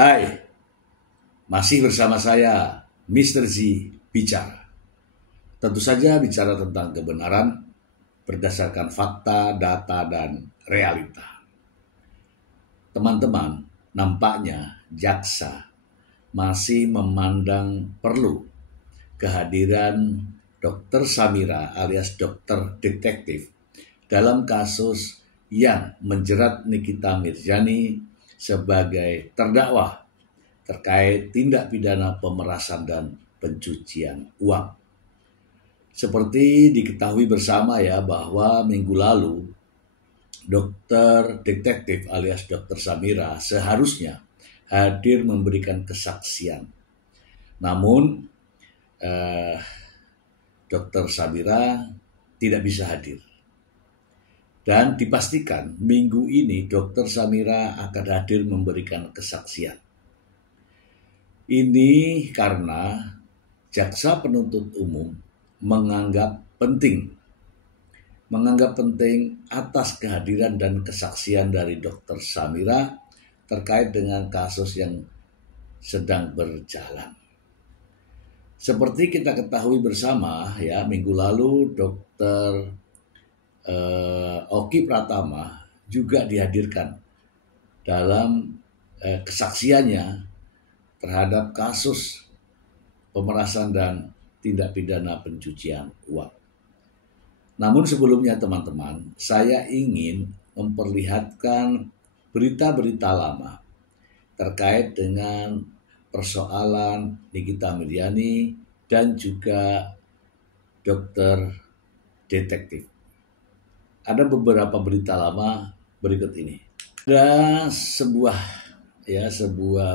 Hai, masih bersama saya, Mr. Z Bicara. Tentu saja bicara tentang kebenaran berdasarkan fakta, data, dan realita. Teman-teman, nampaknya jaksa masih memandang perlu kehadiran Dr. Samira alias Dr. Detektif dalam kasus yang menjerat Nikita Mirzani sebagai terdakwa terkait tindak pidana pemerasan dan pencucian uang. Seperti diketahui bersama ya bahwa minggu lalu Dr. Detektif alias Dr. Samira seharusnya hadir memberikan kesaksian. Namun Dr. Samira tidak bisa hadir. Dan dipastikan minggu ini Dr. Samira akan hadir memberikan kesaksian. Ini karena jaksa penuntut umum menganggap penting atas kehadiran dan kesaksian dari Dr. Samira terkait dengan kasus yang sedang berjalan. Seperti kita ketahui bersama ya, minggu lalu Dr. Oki Pratama juga dihadirkan dalam kesaksiannya terhadap kasus pemerasan dan tindak pidana pencucian uang. Namun sebelumnya teman-teman, saya ingin memperlihatkan berita-berita lama terkait dengan persoalan Nikita Mirzani dan juga Dr. Detektif. Ada beberapa berita lama berikut ini. Ada sebuah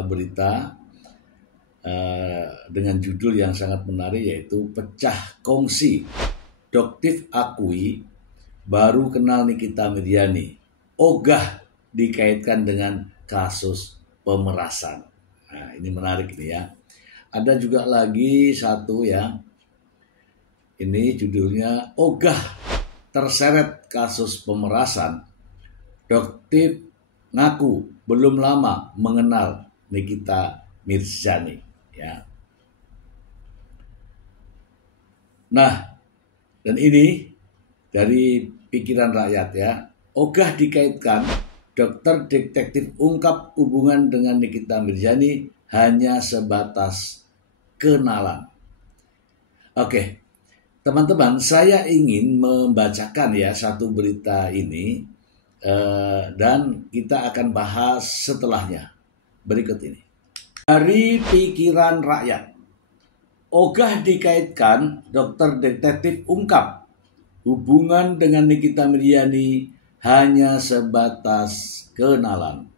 berita dengan judul yang sangat menarik, yaitu pecah kongsi. Detektif akui baru kenal Nikita Mirzani, ogah dikaitkan dengan kasus pemerasan. Nah, ini menarik nih ya. Ada juga lagi satu ya. Ini judulnya ogah terseret kasus pemerasan. Detektif ngaku belum lama mengenal Nikita Mirzani ya. Nah, dan ini dari pikiran rakyat ya. Ogah dikaitkan, Dokter Detektif ungkap hubungan dengan Nikita Mirzani hanya sebatas kenalan. Oke, teman-teman, saya ingin membacakan ya satu berita ini dan kita akan bahas setelahnya. Berikut ini. Dari pikiran rakyat, ogah dikaitkan, Dokter Detektif ungkap hubungan dengan Nikita Mirzani hanya sebatas kenalan.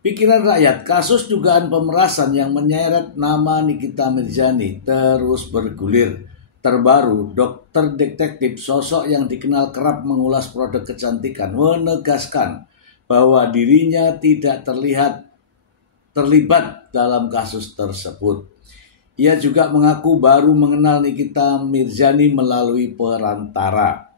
Pikiran rakyat, kasus dugaan pemerasan yang menyeret nama Nikita Mirzani terus bergulir. Terbaru, Dokter Detektif, sosok yang dikenal kerap mengulas produk kecantikan, menegaskan bahwa dirinya tidak terlibat dalam kasus tersebut. Ia juga mengaku baru mengenal Nikita Mirzani melalui perantara.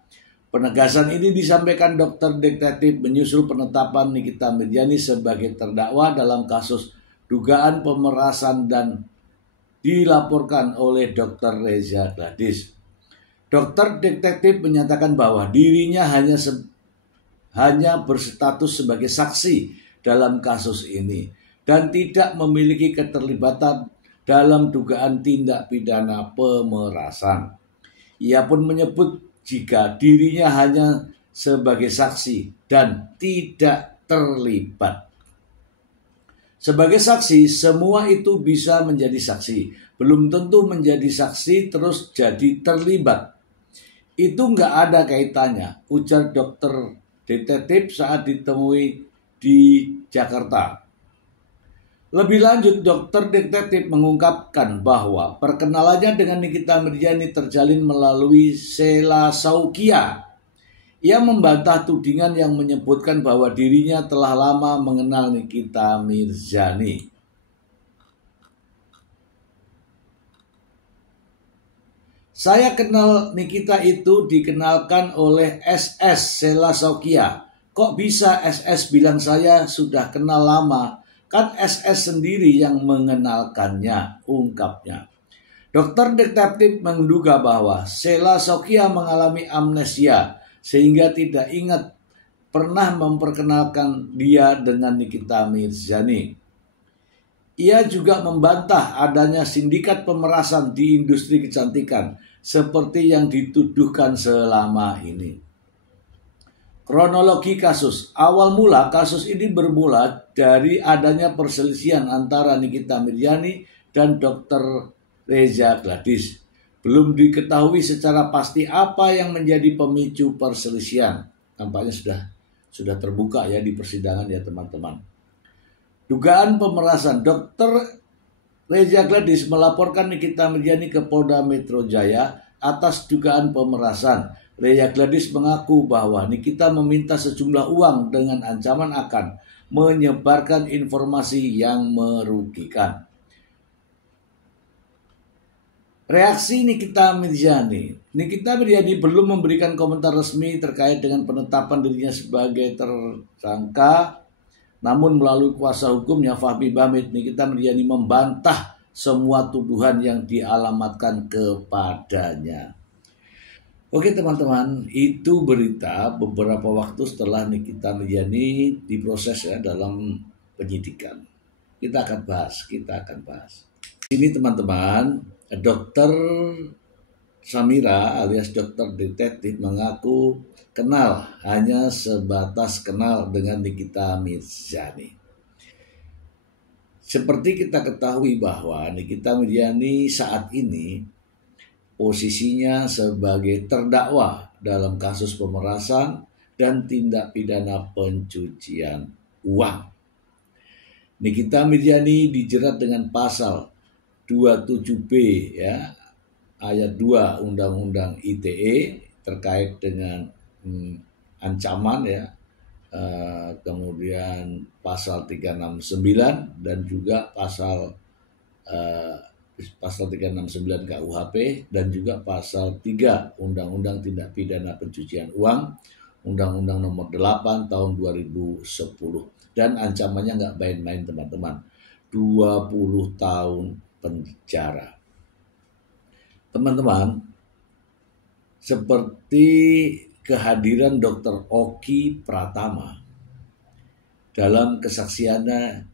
Penegasan ini disampaikan Dokter Detektif menyusul penetapan Nikita Mirzani sebagai terdakwa dalam kasus dugaan pemerasan dan dilaporkan oleh Dr. Reza Gladys. Dokter Detektif menyatakan bahwa dirinya hanya berstatus sebagai saksi dalam kasus ini dan tidak memiliki keterlibatan dalam dugaan tindak pidana pemerasan. Ia pun menyebut jika dirinya hanya sebagai saksi dan tidak terlibat. Sebagai saksi, semua itu bisa menjadi saksi. Belum tentu menjadi saksi terus jadi terlibat. Itu nggak ada kaitannya, ujar Dokter Detektif saat ditemui di Jakarta. Lebih lanjut, Dokter Detektif mengungkapkan bahwa perkenalannya dengan Nikita Mirzani terjalin melalui Sheila Saukia. Ia membantah tudingan yang menyebutkan bahwa dirinya telah lama mengenal Nikita Mirzani. Saya kenal Nikita itu dikenalkan oleh SS Sheila Saukia. Kok bisa SS bilang saya sudah kenal lama Kan SS sendiri yang mengenalkannya, ungkapnya. Dokter detektif menduga bahwa Sheila Sokya mengalami amnesia sehingga tidak ingat pernah memperkenalkan dia dengan Nikita Mirzani. Ia juga membantah adanya sindikat pemerasan di industri kecantikan seperti yang dituduhkan selama ini. Kronologi kasus. Awal mula kasus ini bermula dari adanya perselisihan antara Nikita Mirzani dan Dr. Reza Gladys. Belum diketahui secara pasti apa yang menjadi pemicu perselisihan. Tampaknya sudah terbuka ya di persidangan ya teman-teman. Dugaan pemerasan. Dr. Reza Gladys melaporkan Nikita Mirzani ke Polda Metro Jaya atas dugaan pemerasan. Reza Gladys mengaku bahwa Nikita meminta sejumlah uang dengan ancaman akan menyebarkan informasi yang merugikan. Reaksi Nikita Mirzani. Nikita Mirzani belum memberikan komentar resmi terkait dengan penetapan dirinya sebagai tersangka. Namun melalui kuasa hukumnya Fahmi Bamid, Nikita Mirzani membantah semua tuduhan yang dialamatkan kepadanya. Oke teman-teman, itu berita beberapa waktu setelah Nikita Mirzani diproses ya dalam penyidikan. Kita akan bahas. Ini teman-teman, Dokter Samira alias dokter detektif mengaku kenal, hanya sebatas kenal dengan Nikita Mirzani. Seperti kita ketahui bahwa Nikita Mirzani saat ini posisinya sebagai terdakwa dalam kasus pemerasan dan tindak pidana pencucian uang. Nikita Mirzani dijerat dengan pasal 27B ya, ayat 2 Undang-Undang ITE terkait dengan ancaman ya, kemudian pasal 369 dan juga pasal 369 KUHP dan juga pasal 3 Undang-Undang Tindak Pidana Pencucian Uang, Undang-Undang Nomor 8 Tahun 2010, dan ancamannya nggak main-main teman-teman, 20 tahun penjara. Teman-teman, seperti kehadiran Dr. Oki Pratama dalam kesaksiannya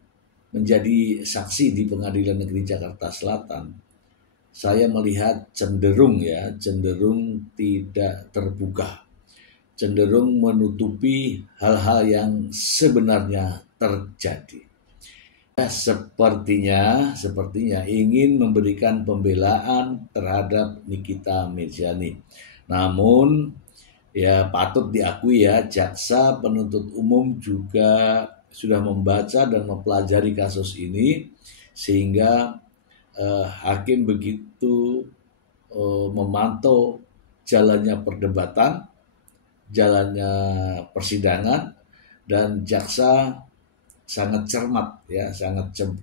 menjadi saksi di Pengadilan Negeri Jakarta Selatan, saya melihat cenderung tidak terbuka, cenderung menutupi hal-hal yang sebenarnya terjadi. Sepertinya ingin memberikan pembelaan terhadap Nikita Mirzani. Namun ya patut diakui ya, jaksa penuntut umum juga sudah membaca dan mempelajari kasus ini sehingga hakim begitu memantau jalannya perdebatan, jalannya persidangan, dan jaksa sangat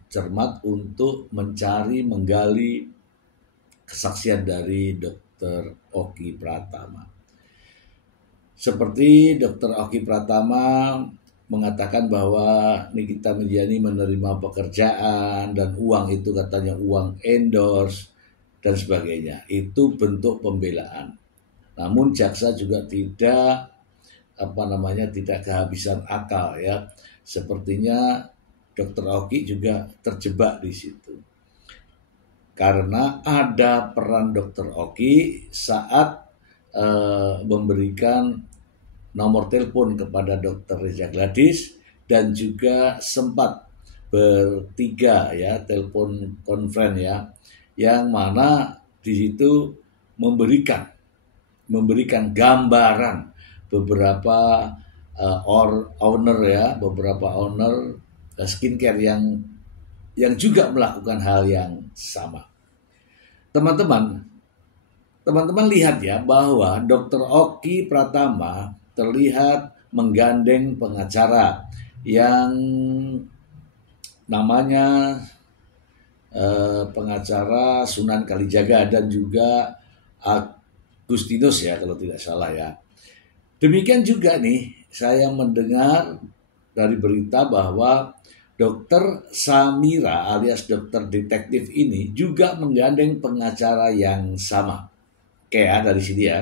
cermat untuk menggali kesaksian dari Dr. Oki Pratama. Seperti Dr. Oki Pratama mengatakan bahwa Nikita Mirzani menerima pekerjaan dan uang itu katanya uang endorse dan sebagainya. Itu bentuk pembelaan. Namun jaksa juga tidak kehabisan akal ya. Sepertinya Dr. Oki juga terjebak di situ. Karena ada peran Dr. Oki saat memberikan nomor telepon kepada Dr. Reza Gladys dan juga sempat bertiga ya telepon konferen ya, yang mana di situ memberikan gambaran beberapa beberapa owner skincare yang juga melakukan hal yang sama. Teman-teman lihat ya bahwa Dr. Oki Pratama terlihat menggandeng pengacara yang namanya pengacara Sunan Kalijaga dan juga Agustinus ya kalau tidak salah ya. Demikian juga nih saya mendengar dari berita bahwa Dokter Samira alias dokter detektif ini juga menggandeng pengacara yang sama. Oke ya, dari sini ya.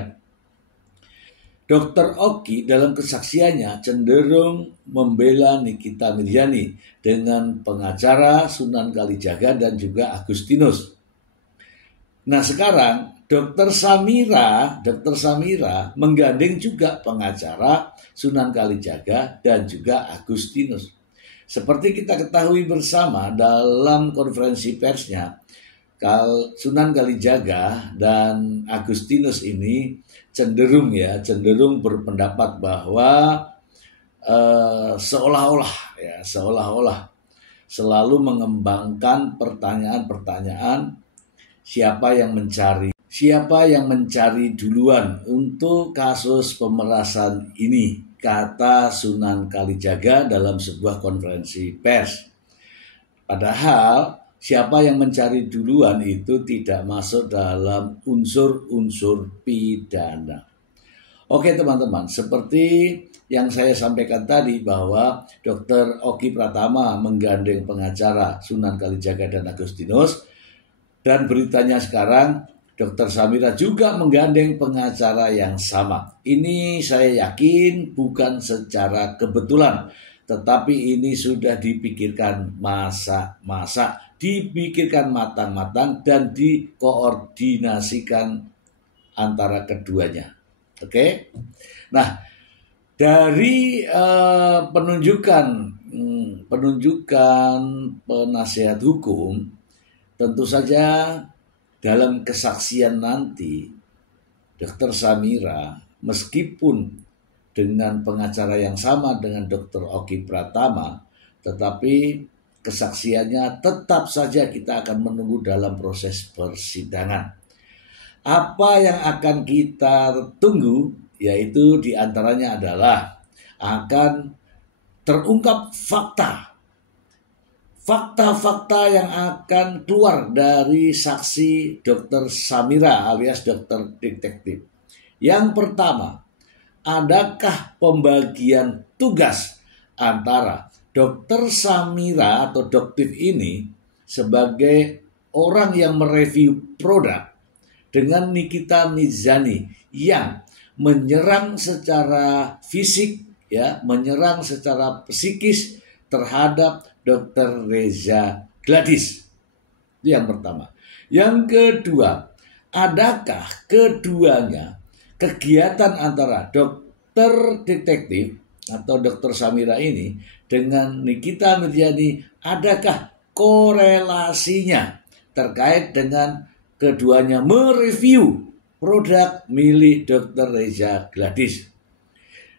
Dr. Oki dalam kesaksiannya cenderung membela Nikita Mirzani dengan pengacara Sunan Kalijaga dan juga Agustinus. Nah sekarang Dr. Samira menggandeng juga pengacara Sunan Kalijaga dan juga Agustinus. Seperti kita ketahui bersama dalam konferensi persnya, Sunan Kalijaga dan Agustinus ini cenderung berpendapat bahwa seolah-olah selalu mengembangkan pertanyaan-pertanyaan siapa yang mencari duluan untuk kasus pemerasan ini, kata Sunan Kalijaga dalam sebuah konferensi pers. Padahal siapa yang mencari duluan itu tidak masuk dalam unsur-unsur pidana. Oke teman-teman, seperti yang saya sampaikan tadi bahwa Dr. Oki Pratama menggandeng pengacara Sunan Kalijaga dan Agustinus, dan beritanya sekarang Dr. Samira juga menggandeng pengacara yang sama. Ini saya yakin bukan secara kebetulan, tetapi ini sudah dipikirkan dipikirkan matang-matang dan dikoordinasikan antara keduanya. Oke. Nah, dari penunjukan penasihat hukum, tentu saja dalam kesaksian nanti Dr. Samira meskipun dengan pengacara yang sama dengan Dr. Oki Pratama, tetapi kesaksiannya tetap saja kita akan menunggu dalam proses persidangan. Apa yang akan kita tunggu yaitu diantaranya adalah akan terungkap fakta-fakta yang akan keluar dari saksi Dr. Samira alias dokter detektif. Yang pertama, adakah pembagian tugas antara Dr. Samira atau dokter ini sebagai orang yang mereview produk dengan Nikita Mirzani yang menyerang secara fisik, menyerang secara psikis terhadap Dr. Reza Gladys. Itu yang pertama. Yang kedua, adakah keduanya kegiatan antara dokter detektif atau Dr. Samira ini dengan Nikita Mirzani, adakah korelasinya terkait dengan keduanya mereview produk milik Dr. Reza Gladys?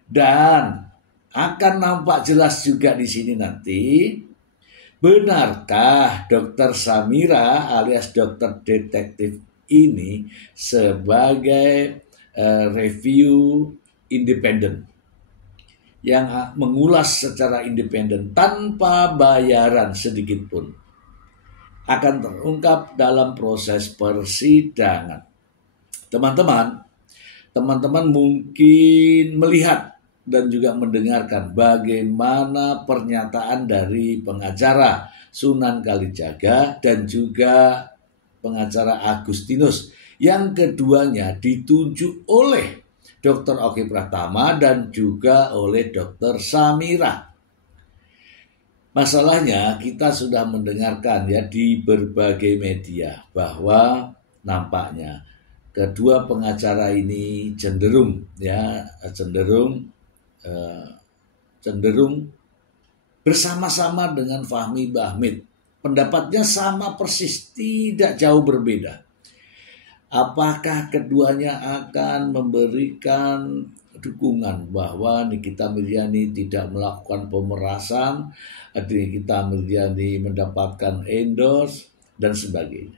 Dan akan nampak jelas juga di sini nanti, benarkah Dr. Samira alias dokter detektif ini sebagai review independen yang mengulas secara independen tanpa bayaran sedikit pun, akan terungkap dalam proses persidangan. Teman-teman mungkin melihat dan juga mendengarkan bagaimana pernyataan dari pengacara Sunan Kalijaga dan juga pengacara Agustinus, yang keduanya ditunjuk oleh Dr. Oki Pratama dan juga oleh Dr. Samira. Masalahnya kita sudah mendengarkan di berbagai media bahwa nampaknya kedua pengacara ini cenderung bersama-sama dengan Fahmi Bahmid. Pendapatnya sama persis, tidak jauh berbeda. Apakah keduanya akan memberikan dukungan bahwa Nikita Mirzani tidak melakukan pemerasan, Nikita Mirzani mendapatkan endorse dan sebagainya?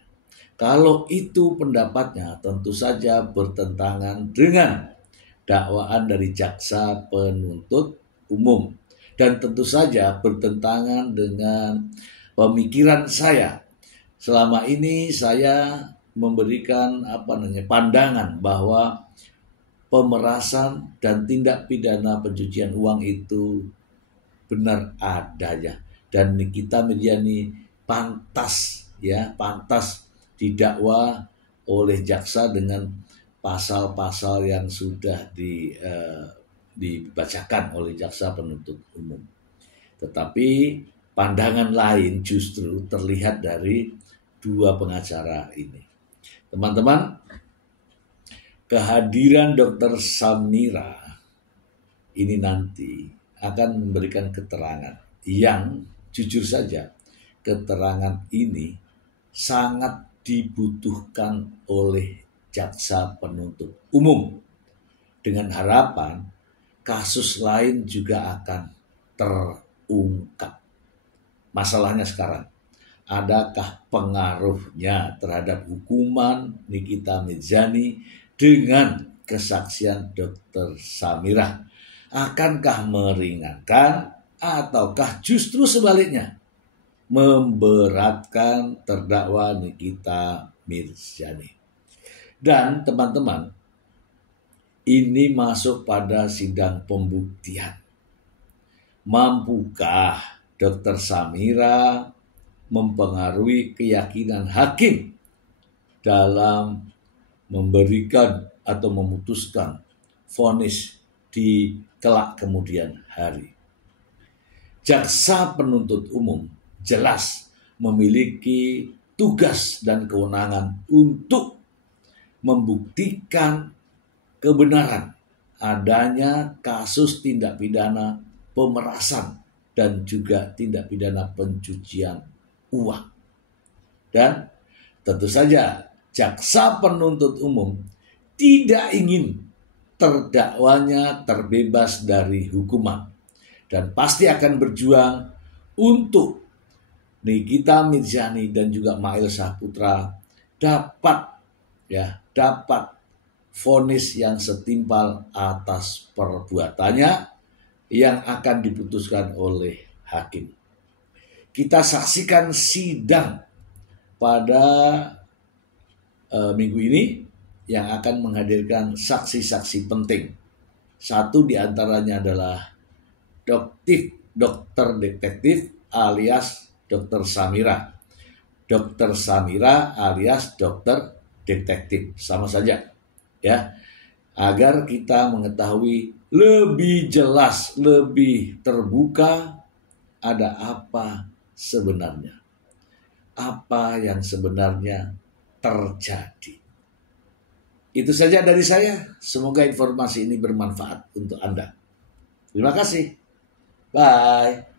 Kalau itu pendapatnya, tentu saja bertentangan dengan dakwaan dari jaksa penuntut umum, dan tentu saja bertentangan dengan pemikiran saya. Selama ini saya memberikan pandangan bahwa pemerasan dan tindak pidana pencucian uang itu benar adanya dan Nikita Mirzani pantas didakwa oleh jaksa dengan pasal-pasal yang sudah dibacakan oleh jaksa penuntut umum. Tetapi pandangan lain justru terlihat dari dua pengacara ini. Teman-teman, kehadiran Dr. Samira ini nanti akan memberikan keterangan yang jujur saja keterangan ini sangat dibutuhkan oleh jaksa penuntut umum dengan harapan kasus lain juga akan terungkap. Masalahnya sekarang, adakah pengaruhnya terhadap hukuman Nikita Mirzani dengan kesaksian Dr. Samira? Akankah meringankan ataukah justru sebaliknya memberatkan terdakwa Nikita Mirzani? Dan teman-teman, ini masuk pada sidang pembuktian. Mampukah Dr. Samira mempengaruhi keyakinan hakim dalam memberikan atau memutuskan vonis di kelak kemudian hari? Jaksa penuntut umum jelas memiliki tugas dan kewenangan untuk membuktikan kebenaran adanya kasus tindak pidana pemerasan dan juga tindak pidana pencucian uang. Dan tentu saja jaksa penuntut umum tidak ingin terdakwanya terbebas dari hukuman dan pasti akan berjuang untuk Nikita Mirzani dan juga Mail Saputra dapat vonis yang setimpal atas perbuatannya yang akan diputuskan oleh hakim. Kita saksikan sidang pada minggu ini yang akan menghadirkan saksi-saksi penting. Satu diantaranya adalah dokter detektif alias Dr. Samira. Dr. Samira alias dokter detektif, sama saja. Ya, agar kita mengetahui lebih jelas, lebih terbuka ada apa sebenarnya. Apa yang sebenarnya terjadi. Itu saja dari saya. Semoga informasi ini bermanfaat untuk Anda. Terima kasih. Bye.